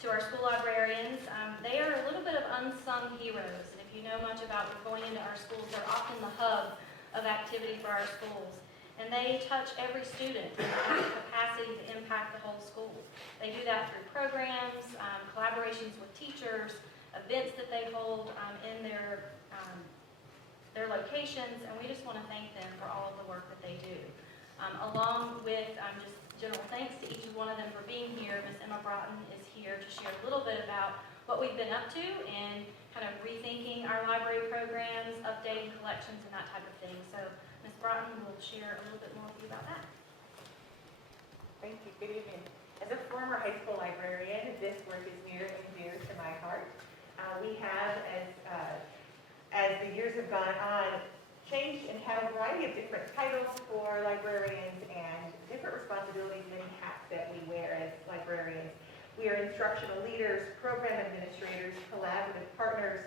To our school librarians, they are a little bit of unsung heroes. And if you know much about going into our schools, they're often the hub of activity for our schools. And they touch every student and have the capacity to impact the whole school. They do that through programs, collaborations with teachers, events that they hold in their locations, and we just want to thank them for all of the work that they do. Along with just general thanks to each one of them for being here, Ms. Emma Broughton is here to share a little bit about what we've been up to and kind of rethinking our library programs, updating collections, and that type of thing. So Ms. Broughton will share a little bit more with you about that. Thank you. Good evening. As a former high school librarian, this work is near and dear to my heart. We have, as the years have gone on, changed and had a variety of different titles for librarians and different responsibilities, many hats that we wear as librarians. We are instructional leaders, program administrators, collaborative partners,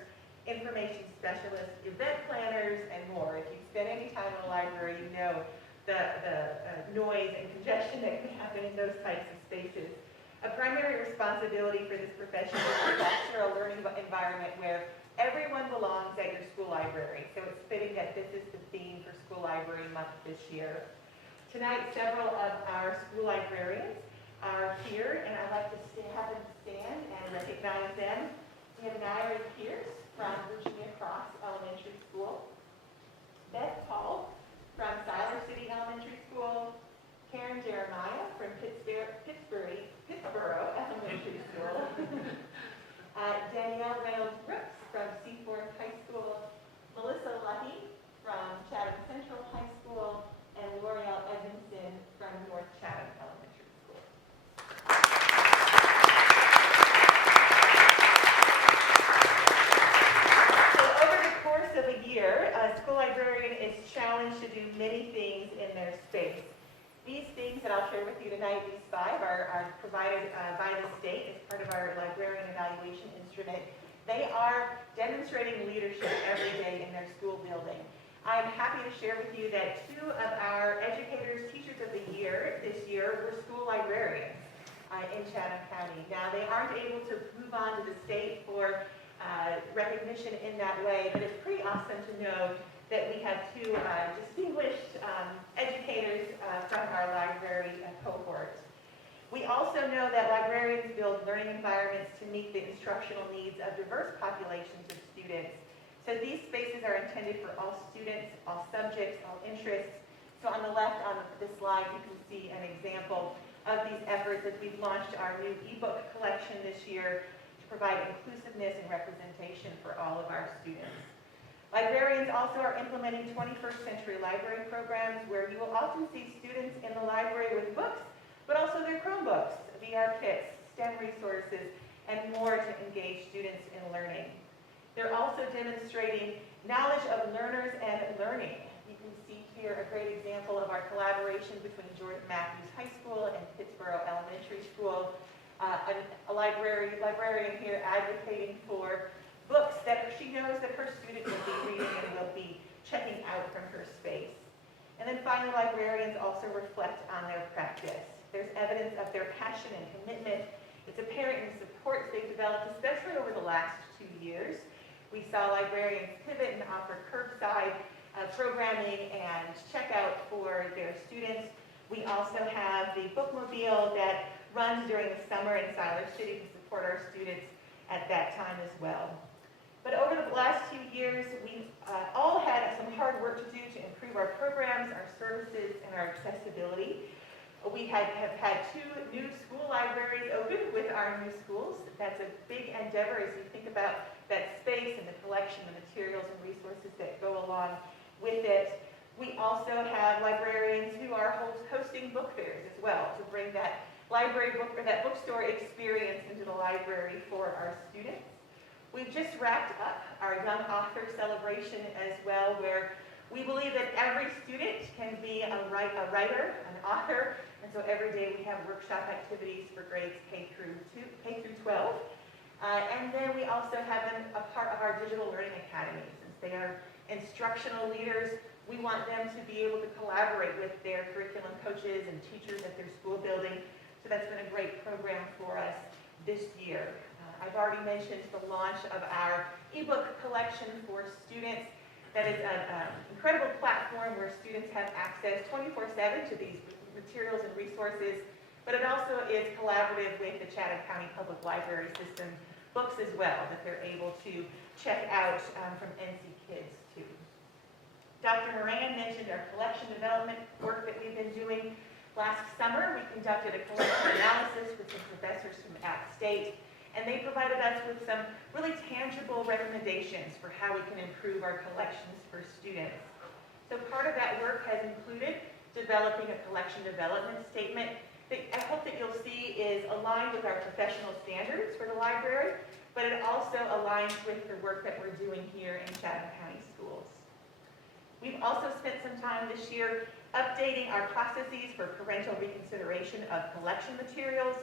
information specialists, event planners, and more. If you spend any time in a library, you know the noise and congestion that can happen in those types of spaces. A primary responsibility for this profession is to foster a learning environment where everyone belongs at your school library. So it's fitting that this is the theme for School Library Month this year. Tonight, several of our school librarians are here, and I'd like to have them stand and recognize them. We have Nairi Pierce from Virginia Cross Elementary School, Beth Paul from Siler City Elementary School, Karen Jeremiah from Pittsboro Elementary School, Danielle Reynolds Brooks from Seaforth High School, Melissa Lucky from Chatham Central High School, and L'Oreal Edmondson from North Chatham Elementary School. So over the course of a year, a school librarian is challenged to do many things in their space. These things that I'll share with you tonight, these 5, are provided by the state as part of our librarian evaluation instrument. They are demonstrating leadership every day in their school building. I'm happy to share with you that 2 of our educators, teachers of the year this year were school librarians in Chatham County. Now, they aren't able to move on to the state for recognition in that way, but it's pretty awesome to know that we have 2 distinguished educators from our library cohort. We also know that librarians build learning environments to meet the instructional needs of diverse populations of students. So these spaces are intended for all students, all subjects, all interests. So on the left on this slide, you can see an example of these efforts as we've launched our new Ebook Collection this year to provide inclusiveness and representation for all of our students. Librarians also are implementing 21st century library programs where you will often see students in the library with books, but also their Chromebooks, VR kits, STEM resources, and more to engage students in learning. They're also demonstrating knowledge of learners and learning. You can see here a great example of our collaboration between Jordan Matthews High School and Pittsboro Elementary School. A librarian here advocating for books that she knows that her student will be reading and will be checking out from her space. And then finally, librarians also reflect on their practice. There's evidence of their passion and commitment. It's apparent in the supports they've developed, especially over the last 2 years. We saw librarians pivot and offer curbside programming and checkout for their students. We also have the bookmobile that runs during the summer in Siler City to support our students at that time as well. But over the last 2 years, we've all had some hard work to do to improve our programs, our services, and our accessibility. We have had 2 new school libraries open with our new schools. That's a big endeavor as you think about that space and the collection of materials and resources that go along with it. We also have librarians who are hosting book fairs as well to bring that library book or that bookstore experience into the library for our students. We've just wrapped up our Young Author Celebration as well, where we believe that every student can be a writer, an author, and so every day we have workshop activities for grades K through 12. And then we also have them a part of our digital learning academy. Since they are instructional leaders, we want them to be able to collaborate with their curriculum coaches and teachers at their school building. So that's been a great program for us this year. I've already mentioned the launch of our Ebook Collection for students. That is an incredible platform where students have access 24/7 to these materials and resources, but it also is collaborative with the Chatham County Public Library System books as well, that they're able to check out from NC Kids too. Dr. Moran mentioned our collection development work that we've been doing. Last summer, we conducted a collection analysis with some professors from App State, and they provided us with some really tangible recommendations for how we can improve our collections for students. So part of that work has included developing a collection development statement that I hope that you'll see is aligned with our professional standards for the library, but it also aligns with the work that we're doing here in Chatham County Schools. We've also spent some time this year updating our processes for parental reconsideration of collection materials.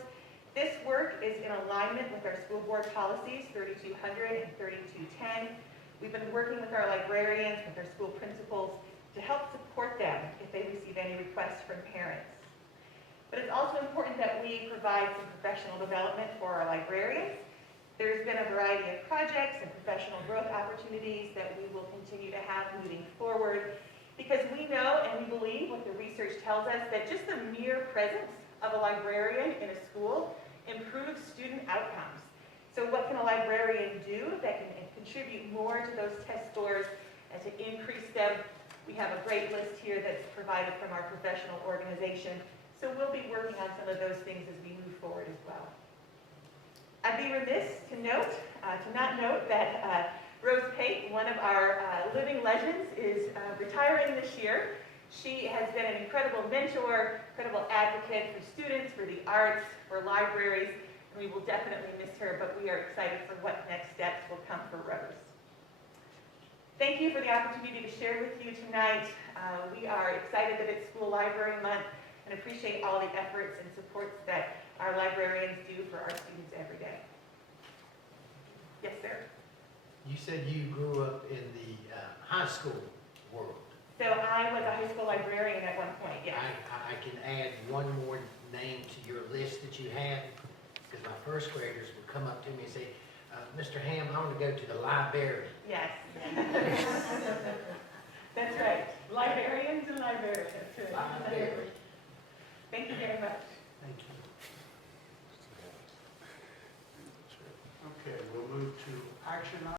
This work is in alignment with our school board policies 3200 and 3210. We've been working with our librarians, with our school principals, to help support them if they receive any requests from parents. But it's also important that we provide some professional development for our librarians. There's been a variety of projects and professional growth opportunities that we will continue to have moving forward, because we know and we believe what the research tells us that just the mere presence of a librarian in a school improves student outcomes. So what can a librarian do that can contribute more to those test scores and to increase them? We have a great list here that's provided from our professional organization. So we'll be working on some of those things as we move forward as well. I'd be remiss to not note that Rose Pate, one of our living legends, is retiring this year. She has been an incredible mentor, incredible advocate for students, for the arts, for libraries, and we will definitely miss her, but we are excited for what next steps will come for Rose. Thank you for the opportunity to share with you tonight. We are excited that it's School Library Month and appreciate all the efforts and supports that our librarians do for our students every day. Yes, sir. You said you grew up in the high school world. So I was a high school librarian at one point, yes. I can add one more name to your list that you had, because my first graders would come up to me and say, Mr. Ham, I want to go to the library. Yes. That's right. Librarians and librarians. That's right. Library. Thank you very much. Thank you. Okay, we'll move to action